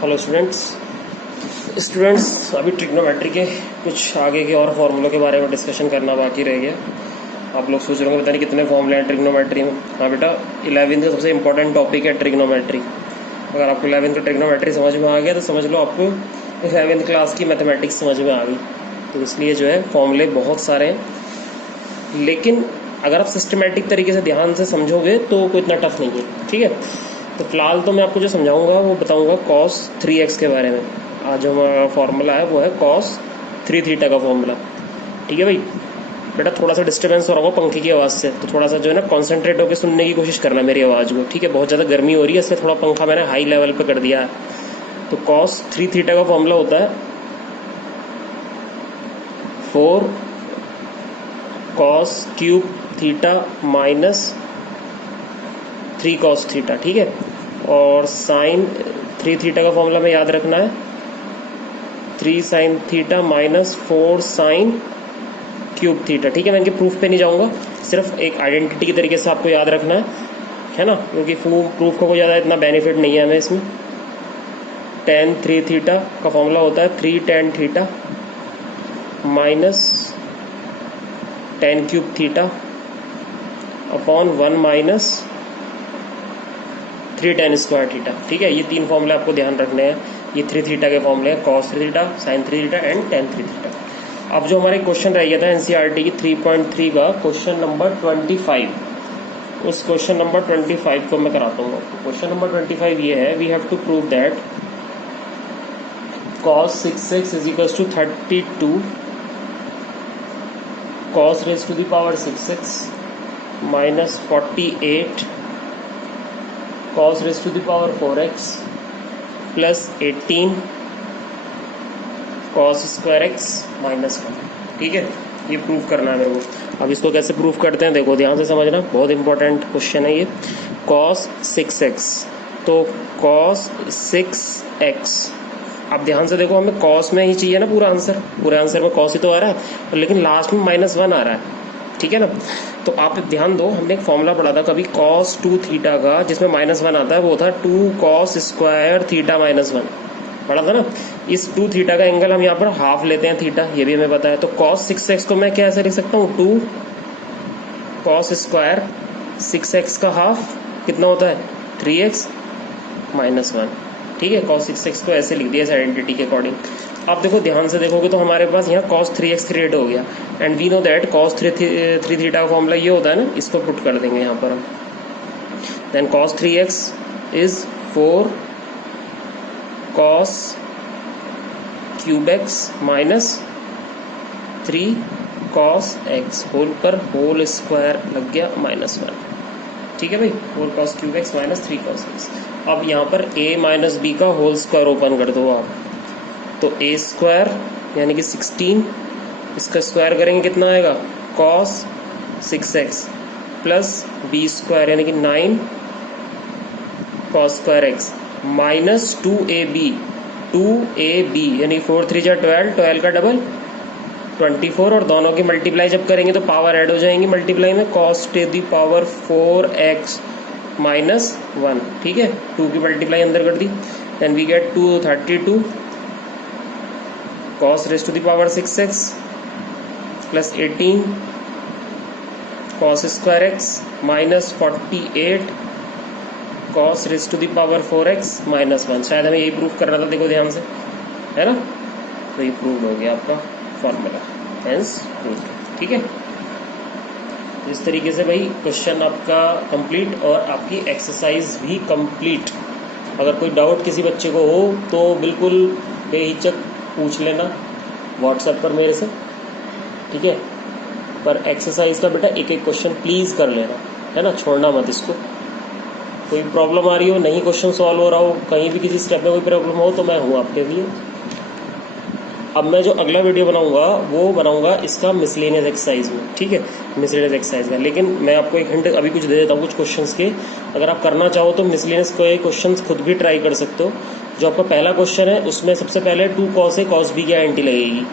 Hello students अभी trigonometry के कुछ आगे के और फॉर्मूलों के बारे में डिस्कशन करना बाकी रह गया। आप लोग सोच रहे होंगे पता नहीं कितने फॉर्मूले हैं ट्रिग्नोमेट्री में। हाँ बेटा, 11th का सबसे इंपॉर्टेंट टॉपिक है ट्रिग्नोमेट्री। अगर आपको 11th का ट्रिग्नोमेट्री समझ में आ गया तो समझ लो आपको 11th क्लास की मैथमेटिक्स समझ में आ गई। तो इसलिए जो है फॉर्मूले बहुत सारे हैं, लेकिन अगर आप सिस्टमेटिक तरीके से ध्यान से समझोगे तो कोई इतना टफ नहीं है। ठीक है, तो फिलहाल तो मैं आपको जो समझाऊंगा वो बताऊंगा cos 3x के बारे में। आज जो हमारा फॉर्मूला है वो है cos 3 थीटा का फॉर्मूला। ठीक है भाई, बेटा थोड़ा सा डिस्टर्बेंस हो रहा होगा पंखे की आवाज़ से, तो थोड़ा सा जो है ना कॉन्सेंट्रेट होकर सुनने की कोशिश करना मेरी आवाज़ को। ठीक है, बहुत ज़्यादा गर्मी हो रही है इसलिए थोड़ा पंखा मैंने हाई लेवल पर कर दिया है। तो cos 3 थीटा का फॉर्मूला होता है 4 cos cube theta minus 3 cos theta. ठीक है, और साइन 3 थीटा का फॉर्मूला में याद रखना है 3 sine theta minus 4 sine cube theta. ठीक है, मैं इनके प्रूफ पे नहीं जाऊंगा, सिर्फ एक आइडेंटिटी के तरीके से आपको याद रखना है ना, क्योंकि प्रूफ का कोई ज़्यादा इतना बेनिफिट नहीं है हमें इसमें। tan 3 थीटा का फॉर्मूला होता है 3 tan theta minus tan cube theta upon 1 minus 3 tan square theta. ठीक है, ये तीन फॉर्मूले आपको ध्यान रखने हैं। ये 3 थीटा के फॉर्मूले हैं, cos 3 theta, sin 3 theta and tan 3 theta. अब जो हमारे क्वेश्चन रह गया था एनसीईआरटी की 3.3 का क्वेश्चन नंबर 25, उस क्वेश्चन नंबर 25 को मैं कराता हूँ। क्वेश्चन नंबर 25 ये है, we have to prove that cos 6x is equals to 32 cos raise to the power 6x minus 48 cos raise to the power 4x plus 18 cos square x minus 1। ठीक है, ये proof करना है मेरे को। अब इसको कैसे प्रूफ करते हैं देखो, ध्यान से समझना, बहुत इंपॉर्टेंट क्वेश्चन है ये। cos 6x, तो cos 6x, अब ध्यान से देखो, हमें cos में ही चाहिए ना पूरा आंसर, पूरे आंसर में cos ही तो आ रहा है, लेकिन लास्ट में -1 आ रहा है। ठीक है ना, तो आप ध्यान दो, हमने एक फॉर्मूला पढ़ा था कभी cos 2 थीटा का जिसमें -1 आता है, वो था 2 cos स्क्वायर थीटा माइनस 1, पढ़ा था ना। इस 2 थीटा का एंगल हम यहाँ पर हाफ लेते हैं थीटा, ये भी हमें पता है। तो cos 6x को मैं क्या ऐसे लिख सकता हूँ, 2 cos स्क्वायर 6x का हाफ कितना होता है 3x माइनस 1। ठीक है, cos 6x को ऐसे लिख दिया इस आइडेंटिटी के अकॉर्डिंग। आप देखो ध्यान से देखोगे तो हमारे पास यहाँ cos 3x क्रिएट हो गया, and we know that cos 3 theta का फॉर्मूला ये होता है ना, इसको पुट कर देंगे यहाँ पर हम। Then cos 3x is 4 cos cube x minus 3 cos x whole पर होल स्क्वायर लग गया -1। ठीक है भाई, 4 cos cube x minus 3 cos x। अब यहाँ पर a माइनस बी का होल स्क्वायर ओपन कर दो आप, तो a स्क्वायर यानी कि 16, इसका स्क्वायर करेंगे कितना आएगा cos 6x plus b square यानी कि 9 cos square x minus 2ab यानी 4 3 जा 12, 12 का डबल 24, और दोनों की मल्टीप्लाई जब करेंगे तो पावर ऐड हो जाएंगी मल्टीप्लाई में, cos to the power 4x minus 1। ठीक है, 2 की मल्टीप्लाई अंदर कर दी, then we get 232 cos raise to the power 6x plus 18 cos square x minus 48 cos raise to the power 4x minus 1। शायद हमें यही प्रूफ करना था, देखो ध्यान से, है ना। तो ये प्रूव हो गया आपका फॉर्मूला, हेंस प्रूफ। ठीक है, तो इस तरीके से भाई क्वेश्चन आपका कंप्लीट और आपकी एक्सरसाइज भी कंप्लीट। अगर कोई डाउट किसी बच्चे को हो तो बिल्कुल बेहिचक पूछ लेना व्हाट्सएप पर मेरे से। ठीक है, पर एक्सरसाइज का बेटा एक एक क्वेश्चन प्लीज़ कर लेना, है ना, छोड़ना मत इसको। कोई प्रॉब्लम आ रही हो, नहीं क्वेश्चन सॉल्व हो रहा हो, कहीं भी किसी स्टेप में कोई प्रॉब्लम हो तो मैं हूँ आपके लिए। अब मैं जो अगला वीडियो बनाऊंगा वो बनाऊंगा इसका मिसलेनियस एक्सरसाइज में। ठीक है, मिसलेनियस एक्सरसाइज का, लेकिन मैं आपको एक हिंट अभी कुछ दे देता हूँ कुछ क्वेश्चंस के। अगर आप करना चाहो तो मिसलेनियस के क्वेश्चंस खुद भी ट्राई कर सकते हो। जो आपका पहला क्वेश्चन है उसमें सबसे पहले 2 cos a cos b की आइडेंटिटी लगेगी,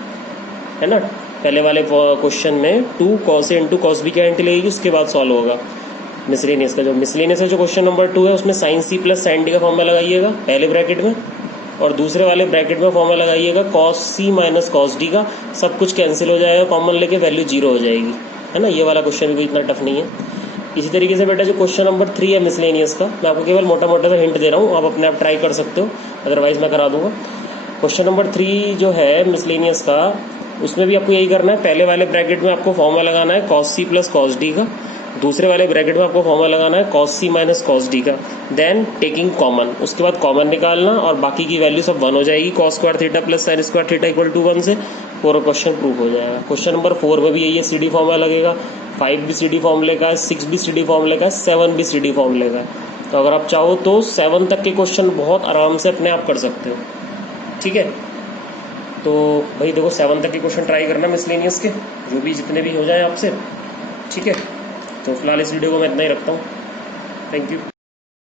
है ना। पहले वाले क्वेश्चन में 2 cos a into cos b की आइडेंटिटी लगेगी, उसके बाद सॉल्व होगा मिसलेनियस का। जो मिसलेनियस है जो क्वेश्चन नंबर 2 है उसमें sin c plus sin d का फॉर्मूला लगाइएगा पहले ब्रैकेट में, और दूसरे वाले ब्रैकेट में फॉर्मूला लगाइएगा cos C minus cos D का, सब कुछ कैंसिल हो जाएगा, कॉमन लेके वैल्यू 0 हो जाएगी, है ना। ये वाला क्वेश्चन भी कोई इतना टफ नहीं है। इसी तरीके से बेटा जो क्वेश्चन नंबर 3 है मिसलेनियस का, मैं आपको केवल मोटा मोटा सा हिंट दे रहा हूँ, आप अपने आप ट्राई कर सकते हो, अदरवाइज मैं करा दूंगा। क्वेश्चन नंबर 3 जो है मिसलेनियस का, उसमें भी आपको यही करना है, पहले वाले ब्रैकेट में आपको फॉर्मूला लगाना है cos C plus cos D का, दूसरे वाले ब्रैकेट में आपको फॉर्मूला लगाना है cos C minus cos D का, देन टेकिंग कॉमन, उसके बाद कॉमन निकालना और बाकी की वैल्यू सब 1 हो जाएगी, cos square theta plus sine square theta equal to 1 से पूरा क्वेश्चन प्रूव हो जाएगा। क्वेश्चन नंबर 4 में भी यही है, सी डी फॉर्मूला लगेगा, 5 भी सी डी फॉर्मूले का है, 6 भी सी डी फॉर्मूले का है, 7 भी सी डी फॉर्मूले का है। तो अगर आप चाहो तो 7 तक के क्वेश्चन बहुत आराम से अपने आप कर सकते हो, ठीक है। तो भाई देखो 7 तक के क्वेश्चन ट्राई करना मिसलेनियस के, जो भी जितने भी हो जाए आपसे, ठीक है। तो फिलहाल इस वीडियो को मैं इतना ही रखता हूँ। Thank you.